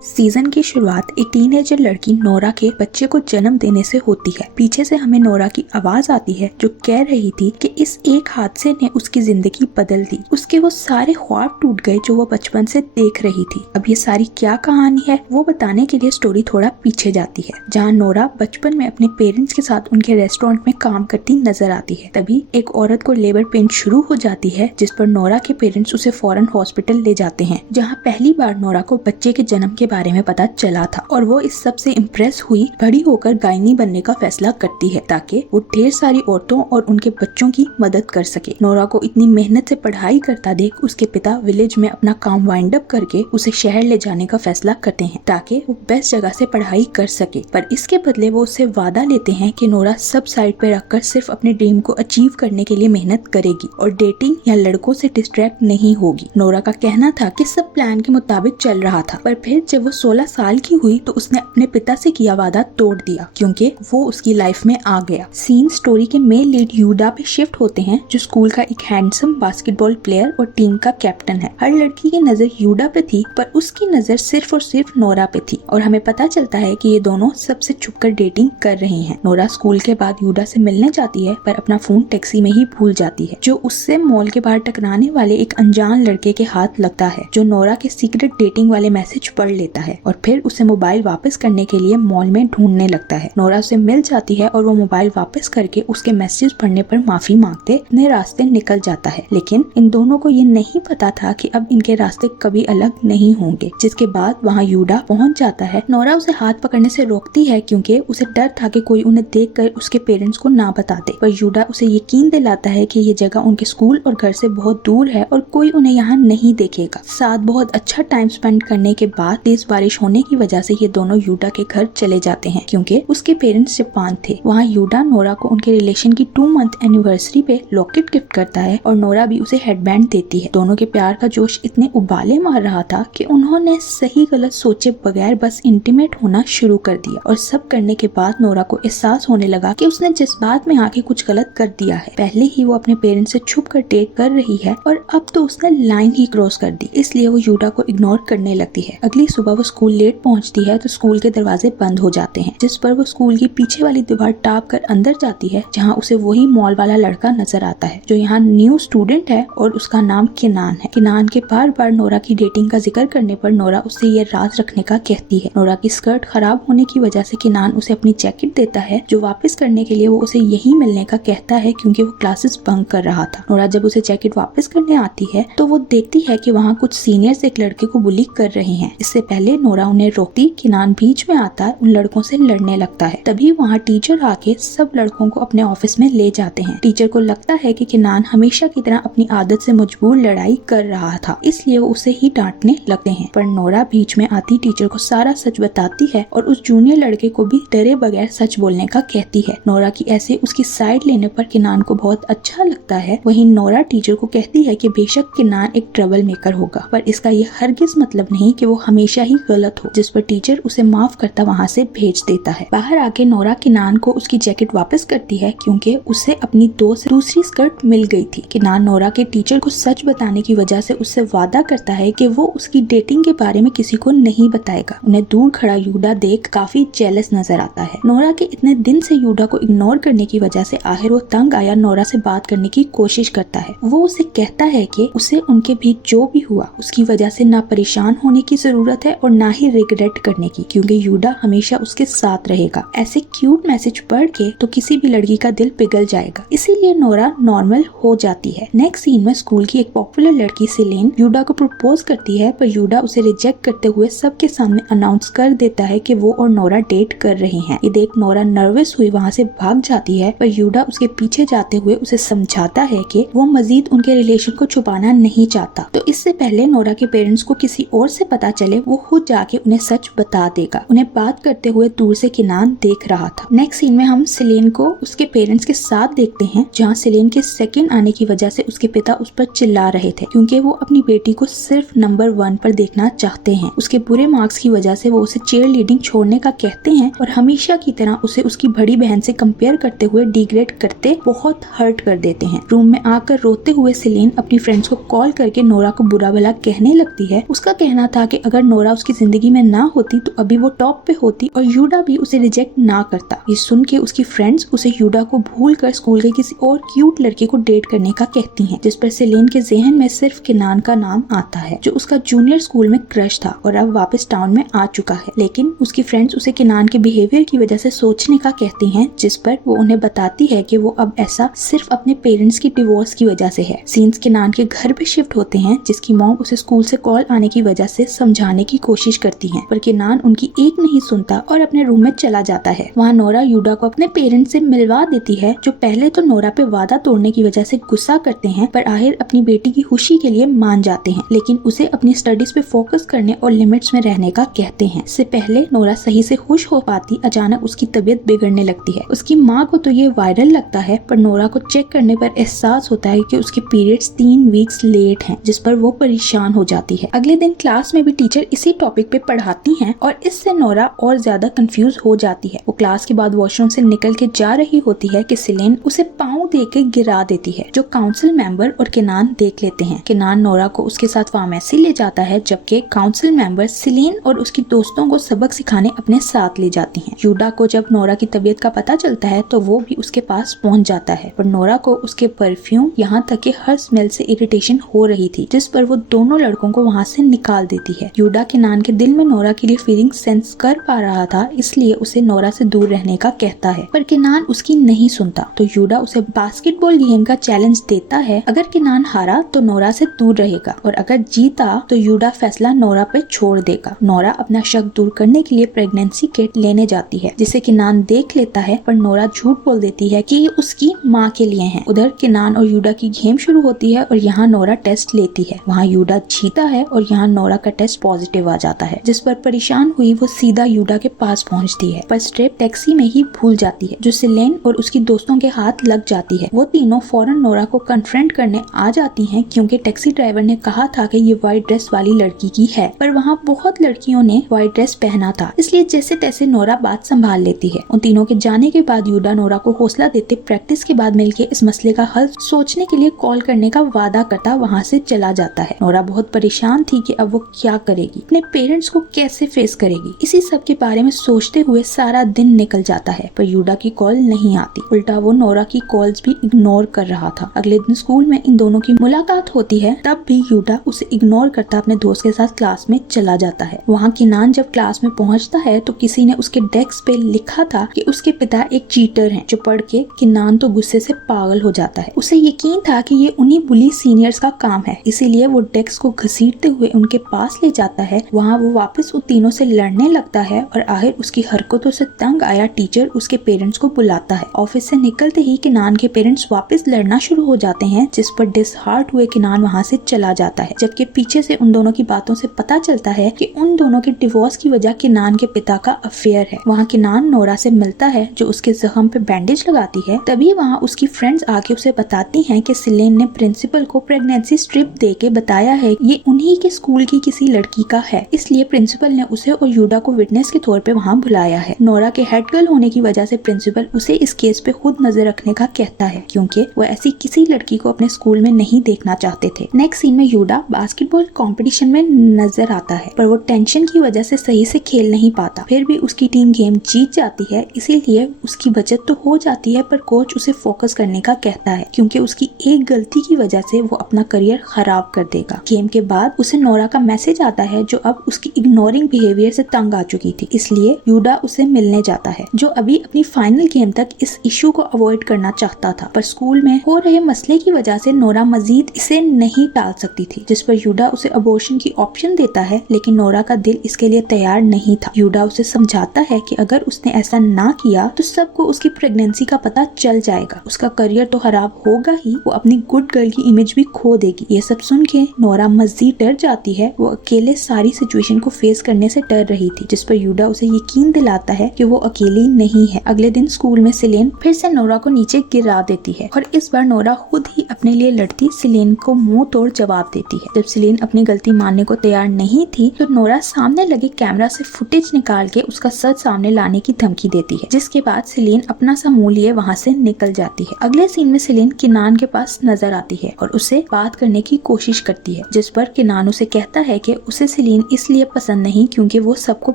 Season की शुरुआत एक टीनेजर लड़की नोरा के बच्चे को जन्म देने से होती है। पीछे से हमें नोरा की आवाज आती है जो कह रही थी कि इस एक हादसे ने उसकी जिंदगी बदल दी। उसके वो सारे ख्वाब टूट गए जो वो बचपन से देख रही थी। अब ये सारी क्या कहानी है वो बताने के लिए स्टोरी थोड़ा पीछे जाती है, जहाँ नोरा बचपन में अपने पेरेंट्स के साथ उनके रेस्टोरेंट में काम करती नजर आती है। तभी एक औरत को लेबर पेन शुरू हो जाती है, जिस पर नोरा के पेरेंट्स उसे फौरन हॉस्पिटल ले जाते हैं, जहाँ पहली बार नोरा को बच्चे के जन्म के बारे में पता चला था और वो इस सब से इम्प्रेस हुई बड़ी होकर गायनी बनने का फैसला करती है ताकि वो ढेर सारी औरतों और उनके बच्चों की मदद कर सके। नोरा को इतनी मेहनत से पढ़ाई करता देख उसके पिता विलेज में अपना काम वाइंड अप करके उसे शहर ले जाने का फैसला करते हैं ताकि वो बेस्ट जगह से पढ़ाई कर सके, पर इसके बदले वो उससे वादा लेते हैं कि नोरा सब साइड पे रखकर सिर्फ अपने ड्रीम को अचीव करने के लिए मेहनत करेगी और डेटिंग या लड़कों से डिस्ट्रैक्ट नहीं होगी। नोरा का कहना था कि सब प्लान के मुताबिक चल रहा था, पर फिर जब वो 16 साल की हुई तो उसने अपने पिता से किया वादा तोड़ दिया क्योंकि वो उसकी लाइफ में आ गया। सीन स्टोरी के मेन लीड यूडा पे शिफ्ट होते हैं, जो स्कूल का एक हैंडसम बास्केटबॉल प्लेयर और टीम का कैप्टन है। हर लड़की की नजर यूडा पे थी, पर उसकी नजर सिर्फ और सिर्फ नोरा पे थी और हमें पता चलता है कि ये दोनों सबसे छुपकर डेटिंग कर रही हैं। नोरा स्कूल के बाद यूडा से मिलने जाती है, पर अपना फोन टैक्सी में ही भूल जाती है, जो उससे मॉल के बाहर टकराने वाले एक अनजान लड़के के हाथ लगता है, जो नोरा के सीक्रेट डेटिंग वाले मैसेज पढ़ लेता है और फिर उसे मोबाइल वापस करने के लिए मॉल में ढूंढने लगता है। नोरा उसे मिल जाती है और वो मोबाइल वापस करके उसके मैसेज पढ़ने पर माफी मांगते अपने रास्ते निकल जाता है, लेकिन इन दोनों को ये नहीं पता था कि अब इनके रास्ते कभी अलग नहीं होंगे। जिसके बाद वहाँ यूडा पहुँच जाता है। नोरा उसे हाथ पकड़ने से रोकती है क्योंकि उसे डर था कि कोई उन्हें देखकर उसके पेरेंट्स को ना बता दे, पर यूडा उसे यकीन दिलाता है कि ये जगह उनके स्कूल और घर से बहुत दूर है और कोई उन्हें यहाँ नहीं देखेगा। साथ बहुत अच्छा टाइम स्पेंड करने के बाद तेज बारिश होने की वजह से ये दोनों यूडा के घर चले जाते हैं क्योंकि उसके पेरेंट्स जापान थे। वहाँ यूडा नोरा को उनके रिलेशन की 2 मंथ एनिवर्सरी पे लॉकेट गिफ्ट करता है और नोरा भी उसे हेडबैंड देती है। दोनों के प्यार का जोश इतने उबाले मार रहा था कि उन्होंने सही गलत सोचे बगैर बस इंटीमेट होना शुरू कर दिया और सब करने के बाद नोरा को एहसास होने लगा कि उसने जज्बात में आके कुछ गलत कर दिया है। पहले ही वो अपने पेरेंट्स से छुप कर डेट कर रही है और अब तो उसने लाइन ही क्रॉस कर दी, इसलिए वो यूडा को इग्नोर करने लगती है। अगली सुबह वो स्कूल लेट पहुंचती है तो स्कूल के दरवाजे बंद हो जाते हैं, जिस पर वो स्कूल की पीछे वाली दीवार टाप कर अंदर जाती है, जहां उसे वही मॉल वाला लड़का नजर आता है जो यहाँ न्यू स्टूडेंट है और उसका नाम किनान है। किनान के बार बार नोरा की डेटिंग का जिक्र करने पर नोरा उससे ये राज रखने का कहती है। नोरा की स्कर्ट खराब होने की वजह से किनान उसे अपनी जैकेट देता है, जो वापस करने के लिए वो उसे यही मिलने का कहता है क्योंकि वो क्लासेस बंक कर रहा था। नोरा जब उसे जैकेट वापस करने आती है तो वो देखती है कि वहाँ कुछ सीनियर्स एक लड़के को बुली कर रहे हैं। इससे पहले नोरा उन्हें रोकती, किनान बीच में आता है, उन लड़कों से लड़ने लगता है। तभी वहाँ टीचर आके सब लड़कों को अपने ऑफिस में ले जाते हैं। टीचर को लगता है कि किनान हमेशा की तरह अपनी आदत से मजबूर लड़ाई कर रहा था, इसलिए वो उसे ही डांटने लगते हैं, पर नोरा बीच में आती टीचर को सारा सच बताती है और उस जूनियर लड़के को भी डरे बगैर सच बोलने का कहती है। नोरा की ऐसे उसकी साइड लेने पर किनान को बहुत अच्छा लगता है। वहीं नोरा टीचर को कहती है कि बेशक किनान एक ट्रबल मेकर होगा, पर इसका ये हरगिज मतलब नहीं कि वो हमेशा ही गलत हो, जिस पर टीचर उसे माफ करता वहाँ से भेज देता है। बाहर आके नोरा किनान को उसकी जैकेट वापस करती है क्योंकि उसे अपनी दोस्त दूसरी स्कर्ट मिल गई थी। किनान नोरा के टीचर को सच बताने की वजह से उससे वादा करता है कि वो उसकी डेटिंग के बारे में किसी को नहीं बताएगा। उन्हें दूर खड़ा यूडा देख काफी जेलस नजर आता है। नोरा के इतने दिन से यूडा को इग्नोर करने की वजह से आखिर वो तंग आया नोरा से बात करने की कोशिश करता है। वो उसे कहता है कि उसे उनके बीच जो भी हुआ उसकी वजह से ना परेशान होने की जरूरत है और ना ही रिग्रेट करने की, क्योंकि यूडा हमेशा उसके साथ रहेगा। ऐसे क्यूट मैसेज पढ़ के तो किसी भी लड़की का दिल पिघल जाएगा, इसीलिए नोरा नॉर्मल हो जाती है। नेक्स्ट सीन में स्कूल की एक पॉपुलर लड़की सेलेन यूडा को प्रपोज करती है, पर यूडा उसे रिजेक्ट करते हुए सबके सामने अनाउंस कर देता है कि वो और नोरा डेट कर रहे हैं। ये देख नोरा नर्वस हुई वहाँ से भाग जाती है, पर यूडा उसके पीछे जाते हुए उसे समझाता है कि वो मजीद उनके रिलेशन को छुपाना नहीं चाहता, तो इससे पहले नोरा के पेरेंट्स को किसी और से पता चले वो खुद जाके उन्हें सच बता देगा। उन्हें बात करते हुए दूर से किनान देख रहा था। नेक्स्ट सीन में हम सेलेन को उसके पेरेंट्स के साथ देखते हैं, जहाँ सेलेन के सेकंड आने की वजह से उसके पिता उस पर चिल्ला रहे थे क्योंकि वो अपनी बेटी को सिर्फ नंबर 1 पर देखना चाहते हैं। उसके बुरे मार्क्स की वजह वजह से वो उसे चेयर लीडिंग छोड़ने का कहते हैं और हमेशा की तरह उसे उसकी बड़ी बहन से कंपेयर करते हुए डिग्रेड करते बहुत हर्ट कर देते हैं। रूम में आकर रोते हुए सेलेन अपनी फ्रेंड्स को कॉल करके नोरा को बुरा भला कहने लगती है। उसका कहना था कि अगर नोरा उसकी जिंदगी में ना होती तो अभी वो टॉप पे होती और यूडा भी उसे रिजेक्ट ना करता। ये सुन के उसकी फ्रेंड्स उसे यूडा को भूल कर स्कूल के किसी और क्यूट लड़के को डेट करने का कहती हैं, जिस पर सेलेन के ज़हन में सिर्फ किनान का नाम आता है जो उसका जूनियर स्कूल में क्रश था और अब वापस टाउन में आ चुका है। लेकिन उसकी फ्रेंड्स उसे किनान के बिहेवियर की वजह से सोचने का कहती हैं, जिस पर वो उन्हें बताती है कि वो अब ऐसा सिर्फ अपने पेरेंट्स की डिवोर्स की वजह से है। सीन्स किनान के घर पे शिफ्ट होते हैं, जिसकी मॉम उसे स्कूल से कॉल आने की वजह से समझाने की कोशिश करती है, पर किनान उनकी एक नहीं सुनता और अपने रूम में चला जाता है। वहाँ नोरा यूडा को अपने पेरेंट्स से मिलवा देती है, जो पहले तो नोरा पे वादा तोड़ने की वजह से गुस्सा करते हैं, पर आखिर अपनी बेटी की खुशी के लिए मान जाते हैं, लेकिन उसे अपनी स्टडीज पे फोकस करने और लिमिट्स में रहने का कहते हैं। इससे पहले नोरा सही से खुश हो पाती, अचानक उसकी तबीयत बिगड़ने लगती है। उसकी माँ को तो ये वायरल लगता है, पर नोरा को चेक करने पर एहसास होता है कि उसके पीरियड्स 3 वीक्स लेट हैं, जिस पर वो परेशान हो जाती है। अगले दिन क्लास में भी टीचर इसी टॉपिक पे पढ़ाती हैं और इससे नोरा और ज्यादा कंफ्यूज हो जाती है। वो क्लास के बाद वॉशरूम से निकल के जा रही होती है कि सेलेन उसे पाँव दे के गिरा देती है, जो काउंसिल मेंबर और किनान देख लेते हैं। किनान नोरा को उसके साथ फार्मेसी ले जाता है, जबकि काउंसिल मेंबर सेलेन और उसकी दोस्तों को सबक सिखाने अपने साथ ले जाती हैं। यूडा को जब नोरा की तबीयत का पता चलता है तो वो भी उसके पास पहुंच जाता है, पर नोरा को उसके परफ्यूम यहाँ तक कि हर स्मेल से इरिटेशन हो रही थी, जिस पर वो दोनों लड़कों को वहाँ से निकाल देती है। यूडा किनान के दिल में नोरा के लिए फीलिंग सेंस कर पा रहा था, इसलिए उसे नोरा से दूर रहने का कहता है, पर किनान उसकी नहीं सुनता। तो यूडा उसे बास्केटबॉल गेम का चैलेंज देता है। अगर किनान हारा तो नोरा से दूर रहेगा और अगर जीता तो यूडा फैसला नोरा पे छोड़ देगा। नोरा अपना शक दूर करने के लिए प्रेगनेंसी किट लेने जाती है, जिसे किनान देख लेता है, पर नोरा झूठ बोल देती है कि ये उसकी माँ के लिए है। उधर किनान और यूडा की गेम शुरू होती है और यहाँ नोरा टेस्ट लेती है। वहाँ यूडा जीता है और यहाँ नोरा का टेस्ट पॉजिटिव आ जाता है, जिस पर परेशान हुई वो सीधा यूडा के पास पहुँचती है, पर स्ट्रेप टैक्सी में ही भूल जाती है, जो सेलेन और उसकी दोस्तों के हाथ लग जाती है। वो तीनों फौरन नोरा को कन्फ्रंट करने आ जाती हैं, क्योंकि टैक्सी ड्राइवर ने कहा था कि ये व्हाइट ड्रेस वाली लड़की की है, पर वहाँ बहुत लड़कियों ने व्हाइट ड्रेस पहना था, इसलिए जैसे तैसे नोरा बात संभाल लेती है। उन तीनों के जाने के बाद यूडा नोरा को हौसला देते प्रैक्टिस के बाद मिलके इस मसले का हल सोचने के लिए कॉल करने का वादा करता वहाँ से चला जाता है। नोरा बहुत परेशान थी कि अब वो क्या करेगी, अपने पेरेंट्स को कैसे फेस करेगी। इसी सब के बारे में सोचते हुए सारा दिन निकल जाता है, पर यूडा की कॉल नहीं आती। उल्टा वो नोरा की कॉल्स भी इग्नोर कर रहा था। अगले दिन स्कूल में इन दोनों की मुलाकात होती है, तब भी यूडा उसे इग्नोर करता अपने दोस्त के साथ क्लास में चला जाता है। वहाँ किनान जब क्लास में पहुँचता है तो किसी ने उसके डेस्क पे लिखा था कि उसके पिता एक चीटर हैं, जो पढ़ के किनान तो गुस्से से पागल हो जाता है। उसे यकीन था कि ये उन्हीं बुली सीनियर्स का काम है, इसीलिए वो डेस्क को घसीटते हुए उनके पास ले जाता है। वहाँ वो वापस उन तीनों से लड़ने लगता है और आखिर उसकी हरकतों से तंग आया टीचर उसके पेरेंट्स को बुलाता है। ऑफिस से निकलते ही किनान के पेरेंट्स वापस लड़ना शुरू हो जाते हैं, जिस पर डिसहार्ट हुए किनान वहाँ से चला जाता है, जबकि पीछे से उन दोनों की बातों से पता चलता है कि उन दोनों के डिवोर्स की वजह किनान के पिता का अफेयर है। वहाँ किनान नोरा से मिलता है, जो उसके जख्म पे बैंडेज लगाती है। तभी वहाँ उसकी फ्रेंड्स आके उसे बताती हैं कि सेलेन ने प्रिंसिपल को प्रेगनेंसी स्ट्रिप दे के बताया है ये उन्हीं के स्कूल की किसी लड़की का है, इसलिए प्रिंसिपल ने उसे और यूडा को विटनेस के तौर पे वहाँ बुलाया है। नोरा के हेड गर्ल होने की वजह से प्रिंसिपल उसे इस केस पे खुद नजर रखने का कहता है, क्योंकि वो ऐसी किसी लड़की को अपने स्कूल में नहीं देखना चाहते थे। नेक्स्ट सीन में यूडा बास्केटबॉल कंपटीशन में नजर आता है, पर वो टेंशन की वजह से सही से खेल नहीं पाता। फिर भी उसकी टीम गेम जीत जाती है, इसीलिए उसकी बचत तो हो जाती है, पर कोच उसे फोकस करने का कहता है, क्योंकि उसकी एक गलती की वजह से वो अपना करियर खराब कर देगा। गेम के बाद उसे नोरा का मैसेज आता है, जो अब उसकी इग्नोरिंग बिहेवियर से तंग आ चुकी थी, इसलिए यूडा उसे मिलने जाता है, जो अभी अपनी फाइनल गेम तक इस इशू को अवॉइड करना चाहता था, पर स्कूल में हो रहे मसले की वजह से नोरा मजीद इसे नहीं टाल सकती थी, जिस पर यूडा उसे अबॉर्शन की ऑप्शन देता है, लेकिन नोरा का दिल इसके लिए तैयार नहीं था। यूडा उसे समझाता है कि अगर उसने ऐसा ना किया तो सबको उसकी प्रेगनेंसी का पता चल जाएगा, उसका करियर तो खराब होगा ही, वो अपनी गुड गर्ल की इमेज भी खो देगी। ये सब सुन के नोरा मजीद डर जाती है। वो अकेले सारी सिचुएशन को फेस करने से डर रही थी, जिस पर यूडा उसे यकीन दिलाता है कि वो अकेली नहीं है। अगले दिन स्कूल में सेलेन फिर से नोरा को नीचे गिरा गिरा देती है और इस बार नोरा खुद ही अपने लिए लड़ती सिलेन को मुंह तोड़ जवाब देती है। जब सिलेन अपनी गलती मानने को तैयार नहीं थी तो नोरा सामने लगे कैमरा से फुटेज निकाल के उसका सच सामने लाने की धमकी देती है, जिसके बाद सिलेन अपना सा मुंह लिए वहाँ से निकल जाती है। अगले सीन में सिलेन किनान के पास नजर आती है और उससे बात करने की कोशिश करती है, जिस पर किनान उसे कहता है कि उसे सिलेन इसलिए पसंद नहीं क्योंकि वो सबको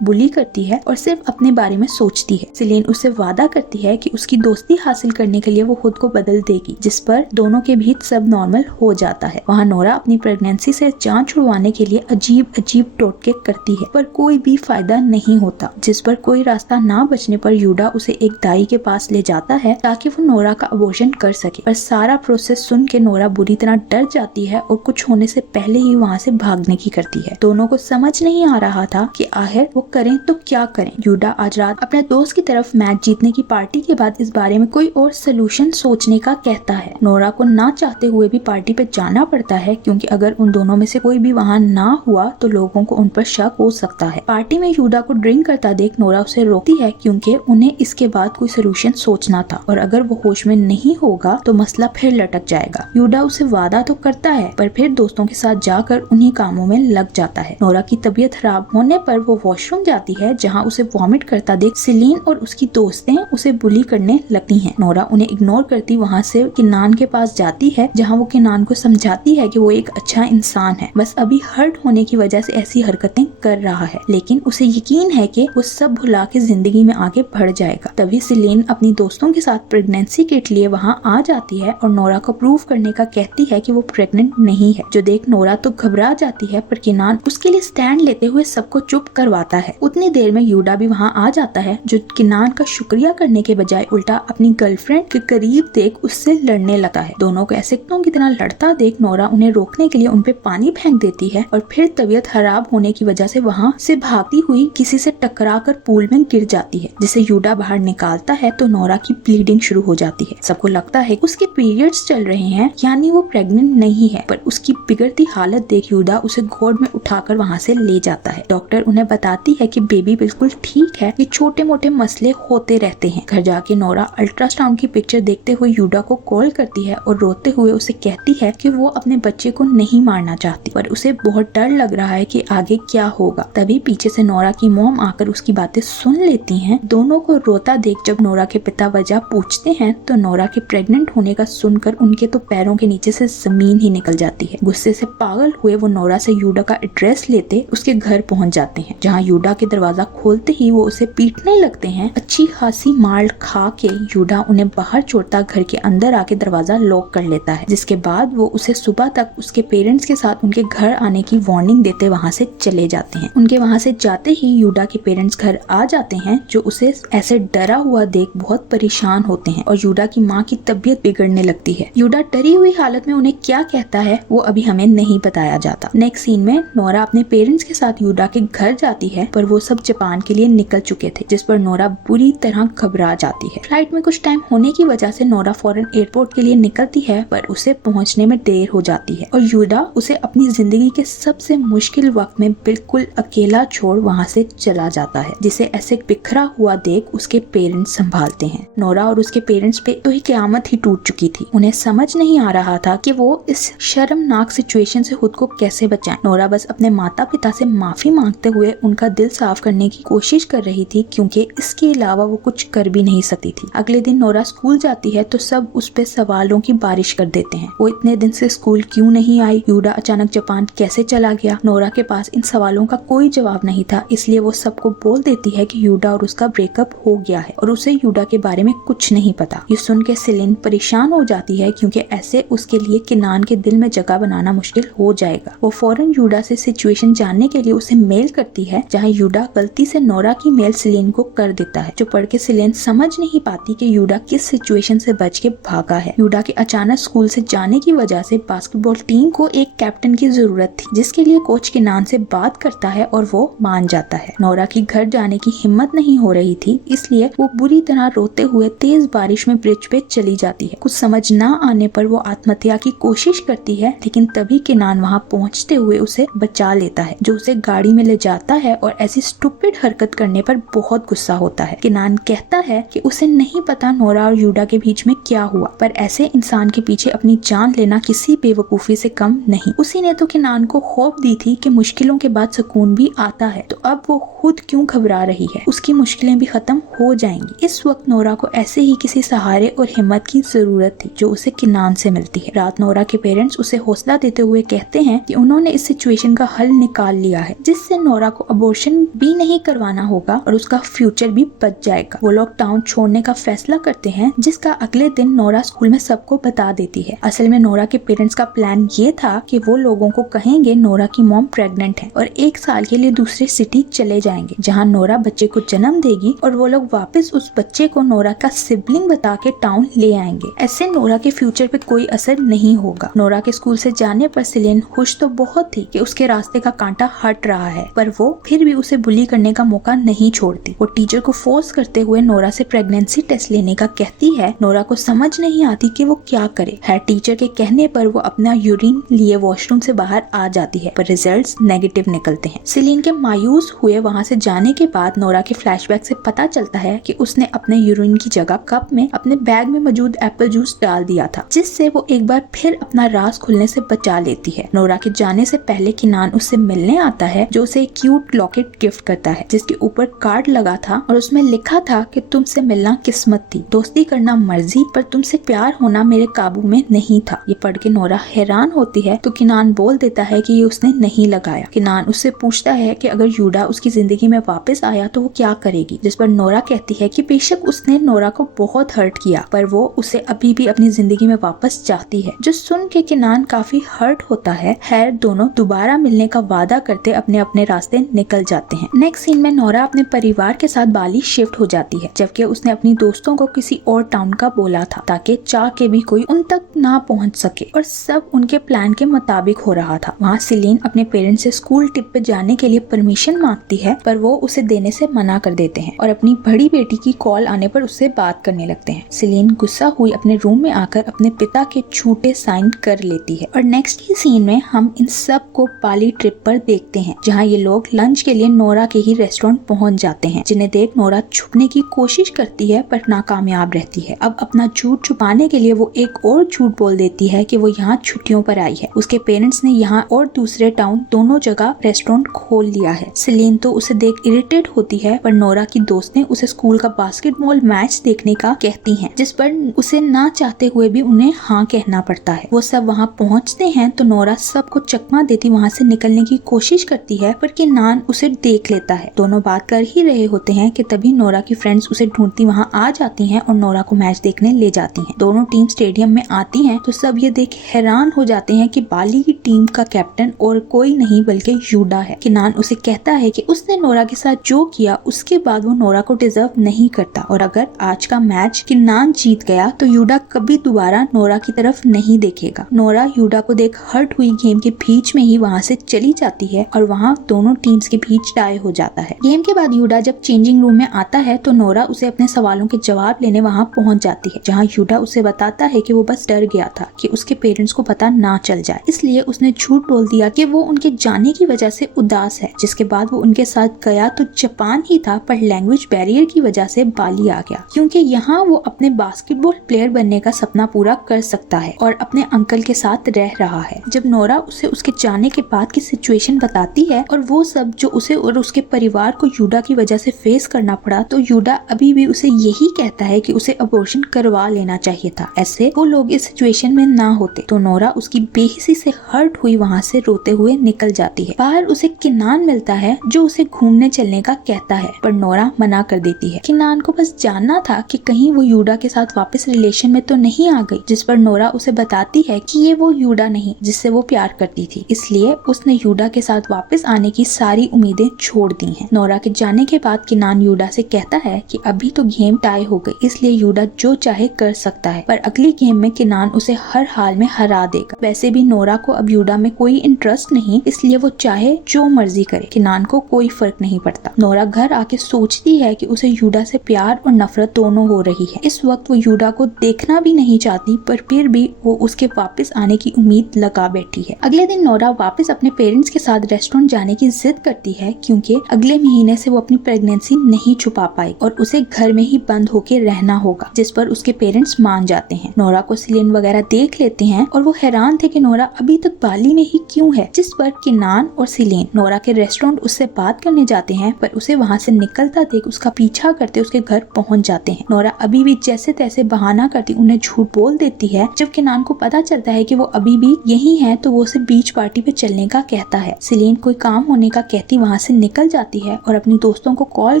बुली करती है और सिर्फ अपने बारे में सोचती है। सिलेन उससे वादा करती है कि उसकी दोस्ती हासिल करने के लिए वो खुद को बदल देगी, जिस पर दोनों के बीच सब नॉर्मल हो जाता है। वहाँ नोरा अपनी प्रेगनेंसी से जान छुड़वाने के लिए अजीब अजीब टोटके करती है पर कोई भी फायदा नहीं होता, जिस पर कोई रास्ता ना बचने पर यूडा उसे एक दाई के पास ले जाता है ताकि वो नोरा का अबॉर्शन कर सके। पर सारा प्रोसेस सुन के नोरा बुरी तरह डर जाती है और कुछ होने से पहले ही वहाँ से भागने की करती है। दोनों को समझ नहीं आ रहा था कि आखिर वो करें तो क्या करें। यूडा आज रात अपने दोस्त की तरफ मैच जीतने की पार्टी के बाद इस बारे में कोई और सोल्यूशन सोचने का कहता है। नोरा को ना चाहते हुए भी पार्टी पे जाना पड़ता है क्योंकि अगर उन दोनों में से कोई भी वहाँ ना हुआ तो लोगों को उन पर शक हो सकता है। पार्टी में यूडा को ड्रिंक करता देख नोरा उसे रोकती है क्योंकि उन्हें इसके बाद कोई सोल्यूशन सोचना था और अगर वो होश में नहीं होगा तो मसला फिर लटक जाएगा। यूडा उसे वादा तो करता है पर फिर दोस्तों के साथ जाकर उन्हीं कामों में लग जाता है। नोरा की तबीयत खराब होने पर वो वॉशरूम जाती है जहाँ उसे वॉमिट करता देख सिलीन और उसकी दोस्तें उसे बुली करने लगती हैं। नोरा उन्हें इग्नोर करती वहाँ से किनान के पास जाती है जहाँ वो किनान को समझाती है कि वो एक अच्छा इंसान है, बस अभी हर्ट होने की वजह से ऐसी हरकतें कर रहा है, लेकिन उसे यकीन है कि वो सब भुला के जिंदगी में आगे बढ़ जाएगा। तभी सिलेन अपनी दोस्तों के साथ प्रेगनेंसी किट लिए वहाँ आ जाती है और नोरा को प्रूव करने का कहती है कि वो प्रेग्नेंट नहीं है, जो देख नोरा तो घबरा जाती है पर किनान उसके लिए स्टैंड लेते हुए सबको चुप करवाता है। उतनी देर में यूडा भी वहाँ आ जाता है जो किनान का शुक्रिया करने के बजाय उल्टा अपनी गर्लफ्रेंड के करीब देख उससे लड़ने लगता है। दोनों को ऐसे कुत्तों की तरह लड़ता देख नोरा उन्हें रोकने के लिए उनपे पानी फेंक देती है और फिर तबीयत खराब होने की वजह से वहाँ से भागती हुई किसी से टकरा कर पूल में गिर जाती है, जिसे यूडा बाहर निकालता है तो नोरा की ब्लीडिंग शुरू हो जाती है। सबको लगता है उसके पीरियड्स चल रहे हैं यानी वो प्रेग्नेंट नहीं है, पर उसकी बिगड़ती हालत देख यूडा उसे गोद में उठाकर वहाँ से ले जाता है। डॉक्टर उन्हें बताती है कि बेबी बिल्कुल ठीक है, ये छोटे मोटे मसले होते रहते हैं। घर जाके नोरा अल्ट्रासाउंड की पिक्चर देखते हुए यूडा को कॉल करती है और रोते हुए उसे कहती है कि वो अपने बच्चे को नहीं मारना चाहती, पर उसे बहुत डर लग रहा है कि आगे क्या होगा। तभी पीछे से नोरा की मॉम आकर उसकी बातें सुन लेती हैं। दोनों को रोता देख जब नोरा के पिता वजह पूछते हैं तो नोरा के प्रेग्नेंट होने का सुनकर उनके तो पैरों के नीचे से जमीन ही निकल जाती है। गुस्से से पागल हुए वो नोरा से यूडा का एड्रेस लेते उसके घर पहुंच जाते हैं, जहां यूडा के दरवाजा खोलते ही वो उसे पीटने लगते हैं। अच्छी खासी मार खा के यूडा उन्हें बाहर छोड़ता घर के अंदर आके दरवाजा लॉक कर लेता है, जिसके बाद वो उसे सुबह तक उसके पेरेंट्स के साथ उनके घर आने की वार्निंग देते वहाँ से चले जाते हैं। उनके वहाँ से जाते ही यूडा के पेरेंट्स घर आ जाते हैं, जो उसे ऐसे डरा हुआ देख बहुत परेशान होते हैं और यूडा की माँ की तबीयत बिगड़ने लगती है। यूडा डरी हुई हालत में उन्हें क्या कहता है वो अभी हमें नहीं बताया जाता। नेक्स्ट सीन में नोरा अपने पेरेंट्स के साथ यूडा के घर जाती है, पर वो सब जापान के लिए निकल चुके थे, जिस पर नोरा बुरी तरह घबरा जाती है। फ्लाइट में कुछ टाइम होने की वजह से नोरा फौरन एयरपोर्ट के लिए निकलती है, पर उसे पहुंचने में देर हो जाती है और यूडा उसे अपनी जिंदगी के सबसे मुश्किल वक्त में बिल्कुल अकेला छोड़ वहाँ से चला जाता है, जिसे ऐसे बिखरा हुआ देख उसके पेरेंट्स संभालते हैं। नोरा और उसके पेरेंट्स पे तो ही क़यामत ही टूट चुकी थी। उन्हें समझ नहीं आ रहा था कि वो इस शर्मनाक सिचुएशन से खुद को कैसे बचाएं। नोरा बस अपने माता पिता से माफी मांगते हुए उनका दिल साफ करने की कोशिश कर रही थी, क्योंकि इसके अलावा वो कुछ कर भी नहीं सकती थी। अगले दिन नोरा स्कूल जाती है तो सब उस पे सवालों की बारिश कर देते हैं। वो इतने दिन से स्कूल क्यों नहीं आई, यूडा अचानक जापान कैसे चला गया। नोरा के पास इन सवालों का कोई जवाब नहीं था, इसलिए वो सबको बोल देती है कि यूडा और उसका ब्रेकअप हो गया है और उसे यूडा के बारे में कुछ नहीं पता। ये सुन के सिलिन परेशान हो जाती है, क्योंकि ऐसे उसके लिए किनान के दिल में जगह बनाना मुश्किल हो जाएगा। वो फौरन यूडा से सिचुएशन जानने के लिए उसे मेल करती है, जहाँ यूडा गलती से नोरा की मेल सिलिन को कर देता है, जो पढ़ के सिलिन समझ नहीं पाती कि यूडा किस सिचुएशन से बच के भागा है। यूडा के अचानक स्कूल से जाने की वजह से बास्केटबॉल टीम को एक कैप्टन की जरूरत थी, जिसके लिए कोच किनान से बात करता है और वो मान जाता है। नोरा की घर जाने की हिम्मत नहीं हो रही थी, इसलिए वो बुरी तरह रोते हुए तेज बारिश में ब्रिज पे चली जाती है। कुछ समझ न आने पर वो आत्महत्या की कोशिश करती है, लेकिन तभी किनान वहाँ पहुँचते हुए उसे बचा लेता है, जो उसे गाड़ी में ले जाता है और ऐसी स्टूपिड हरकत करने पर बहुत गुस्सा होता है। किनान कहता है कि उसे नहीं पता नोरा और यूडा के बीच में क्या हुआ, पर ऐसे इंसान के पीछे अपनी जान लेना किसी बेवकूफी से कम नहीं। उसी ने तो किनान को होप दी थी कि मुश्किलों के बाद सुकून भी आता है, तो अब वो खुद क्यों घबरा रही है, उसकी मुश्किलें भी खत्म हो जाएंगी। इस वक्त नोरा को ऐसे ही किसी सहारे और हिम्मत की जरूरत थी जो उसे किनान से मिलती है। रात नोरा के पेरेंट्स उसे हौसला देते हुए कहते हैं कि उन्होंने इस सिचुएशन का हल निकाल लिया है, जिससे नोरा को अबॉर्शन भी नहीं करवाना होगा और उसका फ्यूचर भी बच जाएगा। वो लोग टाउन छोड़ने का फैसला करते हैं, जिसका अगले दिन नोरा स्कूल में सबको बता देती है। असल में नोरा के पेरेंट्स का प्लान ये था कि वो लोगों को कहेंगे नोरा की मॉम प्रेग्नेंट है और 1 साल के लिए दूसरी सिटी चले जाएंगे, जहाँ नोरा बच्चे को जन्म देगी और वो लोग वापस उस बच्चे को नोरा का सिबलिंग बता के टाउन ले आएंगे। ऐसे नोरा के फ्यूचर पे कोई असर नहीं होगा। नोरा के स्कूल से जाने पर सिलेन खुश तो बहुत थी कि उसके रास्ते का कांटा हट रहा है, पर वो फिर भी उसे बुली करने का मौका नहीं छोड़ती। वो टीचर को फोर्स करते हुए नोरा से प्रेगनेंसी टेस्ट लेने का कहती है। नोरा को समझ नहीं आती कि वो क्या करे। हेड टीचर के कहने पर वो अपना यूरिन लिए वॉशरूम से बाहर आ जाती है, पर रिजल्ट्स नेगेटिव निकलते हैं। सिलीन के मायूस हुए वहाँ से जाने के बाद नोरा के फ्लैशबैक से पता चलता है कि उसने अपने यूरिन की जगह कप में अपने बैग में मौजूद एप्पल जूस डाल दिया था, जिससे वो एक बार फिर अपना राज खुलने से बचा लेती है। नोरा के जाने से पहले किनान उससे मिलने आता है, जो उसे एक क्यूट लॉकेट गिफ्ट करता है, जिसके ऊपर कार्ड लगा था और उसमें लिखा था कि तुमसे मिलना किस्मत थी, दोस्ती करना मर्जी, पर तुमसे प्यार होना मेरे काबू में नहीं था। ये पढ़ के नोरा हैरान होती है तो किनान बोल देता है कि ये उसने नहीं लगाया। किनान उससे पूछता है कि अगर यूडा उसकी जिंदगी में वापस आया तो वो क्या करेगी, जिस पर नोरा कहती है कि बेशक उसने नोरा को बहुत हर्ट किया, पर वो उसे अभी भी अपनी जिंदगी में वापस चाहती है। जो सुन के किनान काफी हर्ट होता है। खैर दोनों दोबारा मिलने का वादा करते अपने अपने रास्ते निकल जाते हैं। नेक्स्ट सीन में नोरा अपने परिवार के साथ बाली शिफ्ट हो जाती है, जबकि उसने अपनी दोस्तों को किसी और टाउन का बोला था ताकि चाह के भी कोई उन तक ना पहुंच सके, और सब उनके प्लान के मुताबिक हो रहा था। वहाँ सिलीन अपने पेरेंट्स से स्कूल ट्रिप पे जाने के लिए परमिशन मांगती है, पर वो उसे देने से मना कर देते हैं और अपनी बड़ी बेटी की कॉल आने पर उससे बात करने लगते हैं। सिलीन गुस्सा हुई अपने रूम में आकर अपने पिता के झूठे साइन कर लेती है। और नेक्स्ट ही सीन में हम इन सब को बाली ट्रिप पर देखते हैं, जहाँ ये लोग लंच के लिए नोरा के ही रेस्टोरेंट पहुँच जाते हैं, जिन्हें देख नोरा छुपने की कोशिश करती है पर नाकामयाब रहती है। अब अपना झूठ छुपाने के लिए वो एक और झूठ बोल देती है कि वो यहाँ छुट्टियों पर आई है। उसके पेरेंट्स ने यहाँ और दूसरे टाउन दोनों जगह रेस्टोरेंट खोल लिया है। सिलीन तो उसे देख इरिटेट होती है, पर नोरा की दोस्त ने उसे स्कूल का बास्केटबॉल मैच देखने का कहती हैं, जिस पर उसे ना चाहते हुए भी उन्हें हाँ कहना पड़ता है। वो सब वहाँ पहुँचते हैं तो नोरा सबको चकमा देती वहाँ से निकलने की कोशिश करती है, पर किनान उसे देख लेता है। दोनों बात कर ही रहे होते हैं कि तभी नोरा की फ्रेंड्स उसे ढूंढती वहाँ आ जाती हैं और नोरा को मैच देखने ले जाती हैं। दोनों टीम स्टेडियम में आती हैं तो सब ये देख हैरान हो जाते हैं कि बाली की टीम का कैप्टन और कोई नहीं बल्कि यूडा है। किनान उसे कहता है कि उसने नोरा के साथ जो किया उसके बाद वो नोरा को डिजर्व नहीं करता, और अगर आज का मैच किनान जीत गया तो यूडा कभी दोबारा नोरा की तरफ नहीं देखेगा। नोरा यूडा को देख हर्ट हुई गेम के बीच में ही वहाँ से चली जाती है और वहाँ दोनों टीम्स के बीच टाई हो जाता है। गेम के बाद यूडा जब चेंजिंग रूम में आता है तो नोरा उसे अपने सवालों के जवाब लेने वहाँ पहुँच जाती है, जहाँ यूडा उसे बताता है कि वो बस डर गया था कि उसके पेरेंट्स को पता ना चल जाए, इसलिए उसने झूठ बोल दिया कि वो उनके जाने की वजह से उदास है। जिसके बाद वो उनके साथ गया तो जापान ही था, पर लैंग्वेज बैरियर की वजह से बाली आ गया, क्योंकि यहाँ वो अपने बास्केटबॉल प्लेयर बनने का सपना पूरा कर सकता है और अपने अंकल के साथ रह रहा है। जब नोरा उसे उसके जाने के बाद की सिचुएशन बताती है और वो सब जो उसे और उसके परिवार को यूडा की वजह से फेस करना पड़ा, तो यूडा अभी भी उसे यही कहता है कि उसे अबॉर्शन करवा लेना चाहिए था, ऐसे वो लोग इस सिचुएशन में ना होते। तो नोरा उसकी बेहिसी से हर्ट हुई वहाँ से रोते हुए निकल जाती है। बाहर उसे किनान मिलता है जो उसे घूमने चलने का कहता है, पर नोरा मना कर देती है। किनान को बस जानना था कि कहीं वो यूडा के साथ वापस रिलेशन में तो नहीं आ गई, जिस पर नोरा उसे बताती है कि ये वो यूडा नहीं जिससे वो प्यार करती थी, इसलिए उसने यूडा के साथ वापस आने की सारी उम्मीदें छोड़ दी हैं। नोरा के जाने के बाद किनान यूडा से कहता है कि अभी तो गेम टाई हो गई, इसलिए यूडा जो चाहे कर सकता है, पर अगली गेम में किनान उसे हर हाल में हरा देगा। वैसे भी नोरा को अब यूडा में कोई इंटरेस्ट नहीं, इसलिए वो चाहे जो मर्जी करे, किनान को कोई फर्क नहीं पड़ता। नोरा घर आके सोचती है कि उसे यूडा से प्यार और नफरत दोनों हो रही है। इस वक्त वो यूडा को देखना भी नहीं चाहती, पर फिर भी वो उसके वापस आने की उम्मीद लगा बैठी है। अगले दिन नोरा वापस अपने पेरेंट्स के साथ रेस्टोरेंट जाने की जिद करती है, क्योंकि अगले महीने से वो अपनी प्रेगनेंसी नहीं छुपा पाई और उसे घर में ही बंद होके रहना होगा, जिस पर उसके पेरेंट्स मान जाते हैं। नोरा को सिलीन वगैरह देख लेते हैं और वो हैरान थे कि नोरा अभी तक बाली में ही क्यों है, जिस पर किनान और सिलीन नोरा के रेस्टोरेंट उससे बात करने जाते हैं, पर उसे वहाँ से निकलता देख उसका पीछा करते उसके घर पहुँच जाते हैं। नोरा अभी भी जैसे तैसे बहाना करती उन्हें झूठ बोल देती है। जब किनान को पता चलता है कि वो अभी भी यही है तो वो उसे बीच पार्टी पे चलने का कहता है। सिलीन कोई काम होने का कहती वहाँ से निकल जाती है और अपनी दोस्तों को कॉल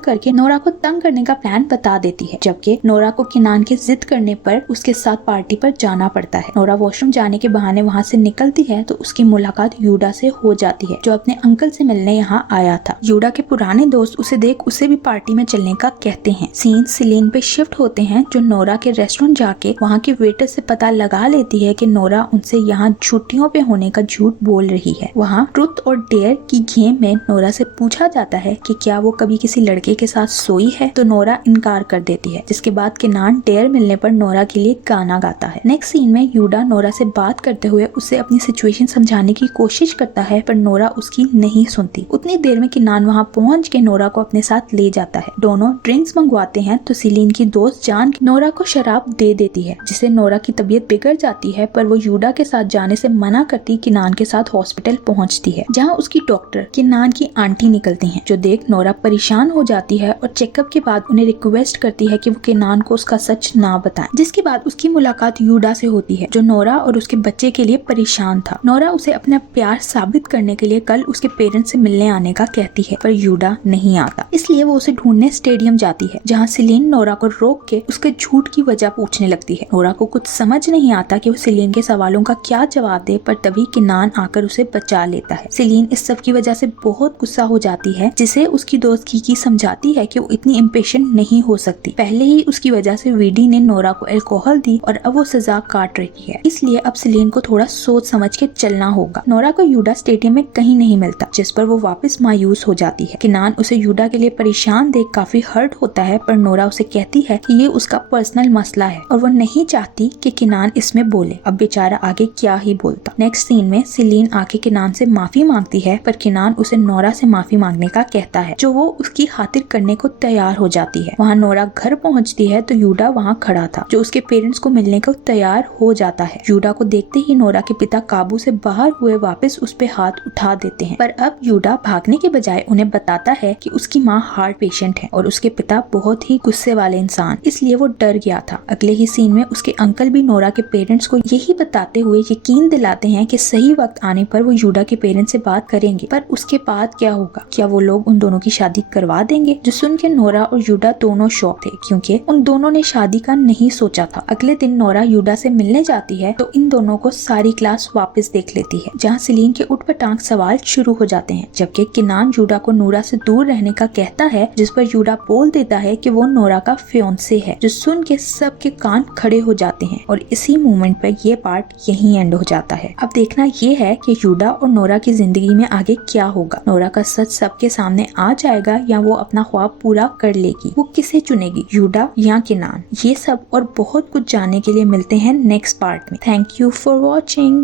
करके नोरा को तंग करने का प्लान बता देती है, जबकि नोरा को किनान के जिद करने पर उसके साथ पार्टी पर जाना पड़ता है। नोरा वॉशरूम जाने के बहाने वहाँ से निकलती है तो उसकी मुलाकात यूडा से हो जाती है, जो अपने अंकल से मिलने यहाँ आया था। यूडा के पुराने दोस्त उसे देख उसे भी पार्टी में चलने का कहते हैं। सीन सिलीन पे शिफ्ट होते हैं, जो नोरा के रेस्टोरेंट जाके वहाँ के वेटर से पता लगा लेती है कि नोरा उनसे यहाँ छुट्टियों पे होने का झूठ बोल रही है। वहाँ ट्रुथ और डेयर की गेम में नोरा से पूछा जाता है कि क्या वो कभी किसी लड़के के साथ सोई है, तो नोरा इनकार कर देती है, जिसके बाद किनान डेयर मिलने पर नोरा के लिए गाना गाता है। नेक्स्ट सीन में यूडा नोरा से बात करते हुए उसे अपनी सिचुएशन समझाने की कोशिश करता है, पर नोरा उसकी नहीं सुनती। उतनी देर में किनान वहाँ पहुँच के नोरा को अपने साथ ले जाता है। दोनों ड्रिंक्स मंगवाते हैं तो सिलीन की दोस्त जान नोरा को शराब दे देती है, जिससे नोरा की तबीयत बिगड़ जाती है, पर वो यूडा के साथ जाने से मना करती किनान के साथ हॉस्पिटल पहुँचती है, जहाँ उसकी डॉक्टर किनान की आंटी निकलती हैं, जो देख नोरा परेशान हो जाती है और चेकअप के बाद उन्हें रिक्वेस्ट करती है कि वो किनान को उसका सच ना बताएं। जिसके बाद उसकी मुलाकात यूडा से होती है, जो नोरा और उसके बच्चे के लिए परेशान था। नोरा उसे अपना प्यार साबित करने के लिए कल उसके पेरेंट्स से मिलने आने का कहती है, पर यूडा नहीं आता, इसलिए वो उसे ढूंढने स्टेडियम जाती है, जहाँ सिलीन नोरा को रोक के उसके झूठ की वजह पूछने लगती है। नोरा को कुछ समझ नहीं आता कि वो सिलीन के सवालों का क्या जवाब दे, पर तभी किनान आकर उसे बचा लेता है। सिलीन इस सब की वजह से बहुत गुस्सा हो जाती है, जिसे उसकी दोस्त की समझाती है कि वो इतनी इम्पेशेंट नहीं हो सकती। पहले ही उसकी वजह से वीडी ने नोरा को अल्कोहल दी और अब वो सजा काट रही है, इसलिए अब सिलीन को थोड़ा सोच समझ के चलना होगा। नोरा को यूडा स्टेडियम में कहीं नहीं मिलता, जिस पर वो वापस मायूस हो जाती है। किनान उसे यूडा के लिए परेशान देख काफी हर्ट होता है, पर नोरा उसे कहती है कि ये उसका पर्सनल मसला है और वो नहीं चाहती कि किनान इसमें बोले। अब बेचारा आगे क्या ही बोलता। नेक्स्ट सीन में सिलीन आके किनान से माफी मांगती है, पर किनान उसे नोरा से माफी मांगने का कहता है, जो वो उसकी खातिर करने को तैयार हो जाती है। वहाँ नोरा घर पहुँचती है तो यूडा वहाँ खड़ा था, जो उसके पेरेंट्स को मिलने को तैयार हो जाता है। यूडा को देखते ही नोरा के पिता काबू से बाहर हुए वापस उस पे हाथ उठा देते हैं, पर अब यूडा भागने के बजाय उन्हें बताता है कि उसकी माँ हार्ट पेशेंट है और उसके पिता बहुत ही गुस्से वाले इंसान, इसलिए वो डर गया था। अगले ही सीन में उसके अंकल भी नोरा के पेरेंट्स को यही बताते हुए यकीन दिलाते हैं कि सही वक्त आने पर वो यूडा के पेरेंट्स से बात करेंगे, पर उसके बाद क्या होगा, क्या वो लोग उन दोनों की शादी करवा देंगे? जो सुन के नोरा और यूडा दोनों शॉक थे, क्योंकि उन दोनों ने शादी का नहीं सोचा था। अगले दिन नोरा यूडा से मिलने जाती है तो इन दोनों को सारी क्लास वापस देख लेती है, जहाँ सिलीन के उठपटांग सवाल शुरू हो जाते हैं, जबकि किनान यूडा को नोरा से दूर रहने का कहता है, जिस पर यूडा बोल देता है कि वो नोरा का फियांसे है, जो सुन के सबके कान खड़े हो जाते हैं और इसी मोमेंट पर ये पार्ट यहीं एंड हो जाता है। अब देखना ये है कि यूडा और नोरा की जिंदगी में आगे क्या होगा। नोरा का सच सबके सामने आ जाएगा या वो अपना ख्वाब पूरा कर लेगी? वो किसे चुनेगी, यूडा या किनान? ये सब और बहुत कुछ जानने के लिए मिलते हैं नेक्स्ट पार्ट में। Thank you for watching.